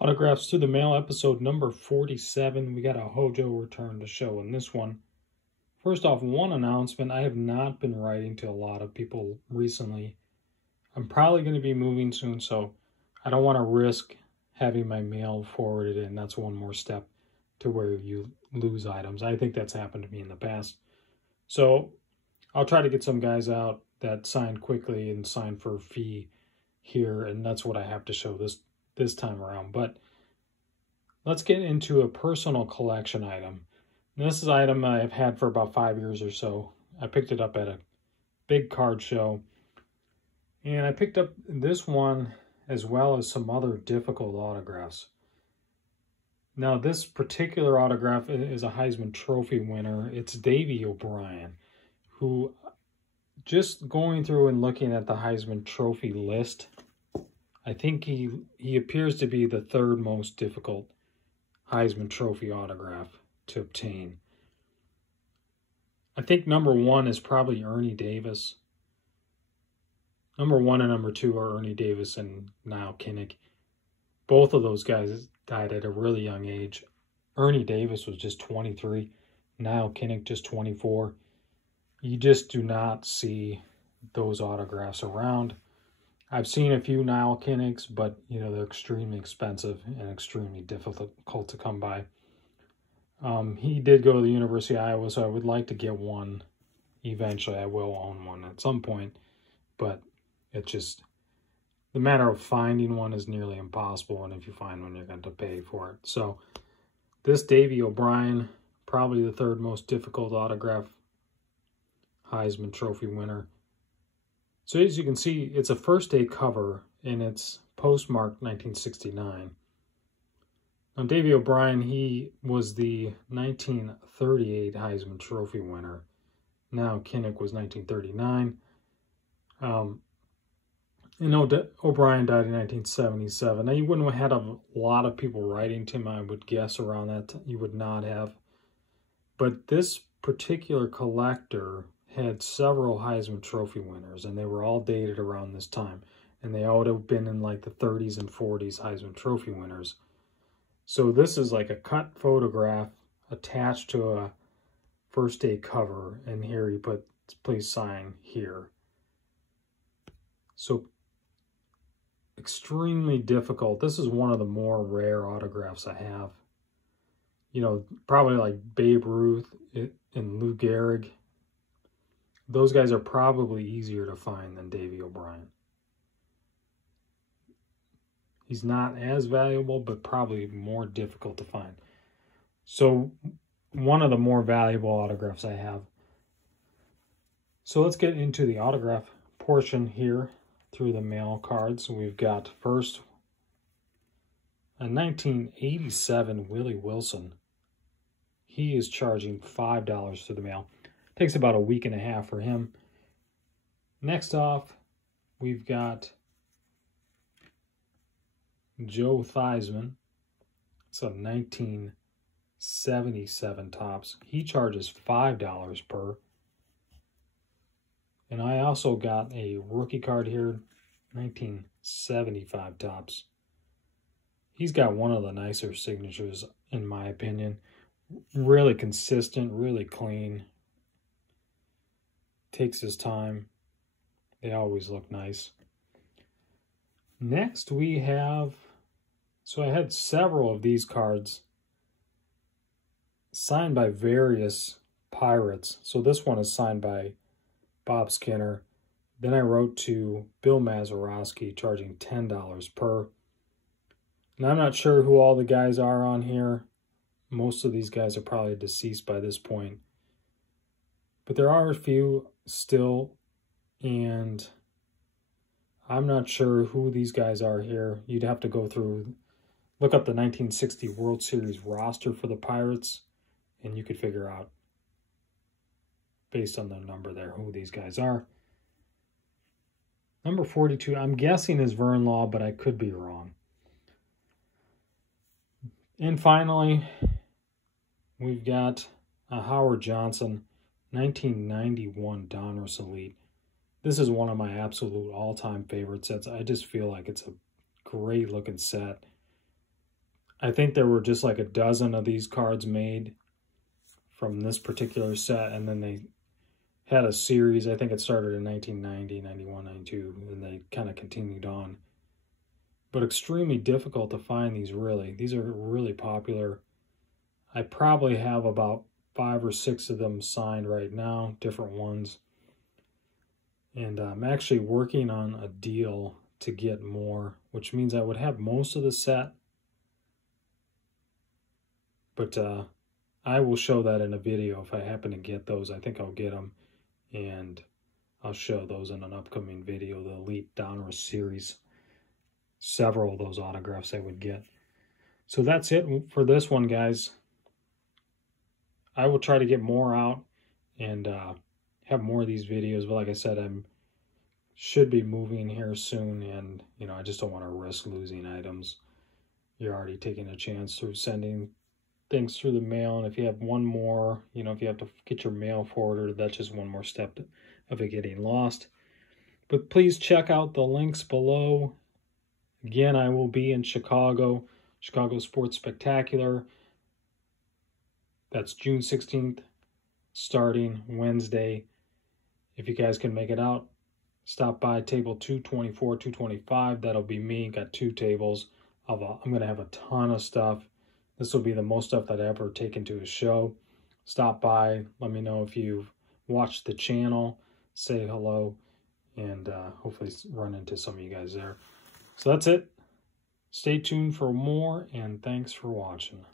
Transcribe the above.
Autographs to the Mail, episode number 47. We got a HoJo return to show in this one. First off, one announcement. I have not been writing to a lot of people recently. I'm probably going to be moving soon, so I don't want to risk having my mail forwarded, and that's one more step to where you lose items. I think that's happened to me in the past. So I'll try to get some guys out that sign quickly and sign for a fee here, and that's what I have to show this time around. But let's get into a personal collection item. This is an item I've had for about 5 years or so. I picked it up at a big card show, and I picked up this one as well as some other difficult autographs. Now, this particular autograph is a Heisman Trophy winner. It's Davey O'Brien, who, just going through and looking at the Heisman Trophy list, I think he appears to be the third most difficult Heisman Trophy autograph to obtain. I think number one is probably Ernie Davis. Number one and number two are Ernie Davis and Niall Kinnick. Both of those guys died at a really young age. Ernie Davis was just 23. Niall Kinnick just 24. You just do not see those autographs around. I've seen a few Niall Kinnicks, but they're extremely expensive and extremely difficult to come by. He did go to the University of Iowa, so I would like to get one eventually. I will own one at some point, but it's just the matter of finding one is nearly impossible, and if you find one, you're going to pay for it. So this Davey O'Brien, probably the third most difficult autograph Heisman Trophy winner. So as you can see, it's a first day cover, and it's postmarked 1969. Now, Davey O'Brien, he was the 1938 Heisman Trophy winner. Now, Kinnick was 1939. O'Brien died in 1977. Now, you wouldn't have had a lot of people writing to him, I would guess, around that. You would not have. But this particular collector had several Heisman Trophy winners, and they were all dated around this time. And they all would have been in like the 30s and 40s Heisman Trophy winners. So this is like a cut photograph attached to a first day cover, and here he put, please sign here. So extremely difficult. This is one of the more rare autographs I have. Probably like Babe Ruth and Lou Gehrig. Those guys are probably easier to find than Davey O'Brien. He's not as valuable, but probably more difficult to find. So one of the more valuable autographs I have. So let's get into the autograph portion here through the mail cards. We've got first a 1987 Willie Wilson. He is charging $5 through the mail. Takes about a week and a half for him. Next off, we've got Joe Theismann. It's a 1977 Topps. He charges $5 per. And I also got a rookie card here, 1975 Topps. He's got one of the nicer signatures, in my opinion. Really consistent, really clean. Takes his time. They always look nice. Next we have, so I had several of these cards signed by various Pirates. So this one is signed by Bob Skinner. Then I wrote to Bill Mazeroski, charging $10 per. And I'm not sure who all the guys are on here. Most of these guys are probably deceased by this point. But there are a few still, and I'm not sure who these guys are here. You'd have to go through, look up the 1960 World Series roster for the Pirates, and you could figure out, based on the number there, who these guys are. Number 42, I'm guessing is Vern Law, but I could be wrong. And finally, we've got a Howard Johnson 1991 Donruss Elite. This is one of my absolute all-time favorite sets. I just feel like it's a great looking set. I think there were just like a dozen of these cards made from this particular set, and then they had a series. I think it started in 1990, 91, 92, and they kind of continued on. But extremely difficult to find these, really. These are really popular. I probably have about 5 or 6 of them signed right now, different ones. And I'm actually working on a deal to get more, which means I would have most of the set. But I will show that in a video if I happen to get those. I think I'll get them, and I'll show those in an upcoming video, the Elite Donruss series. Several of those autographs I would get. So that's it for this one, guys. I will try to get more out and have more of these videos, but like I said, should be moving here soon, and I just don't want to risk losing items. You're already taking a chance through sending things through the mail, and if you have one more, if you have to get your mail forwarded, that's just one more step of it getting lost. But please check out the links below. Again, I will be in Chicago Sports Spectacular. That's June 16th, starting Wednesday. If you guys can make it out, stop by table 224, 225. That'll be me. Got 2 tables. I'm going to have a ton of stuff. This will be the most stuff that I ever taken to a show. Stop by. Let me know if you've watched the channel. Say hello. And hopefully run into some of you guys there. So that's it. Stay tuned for more, and thanks for watching.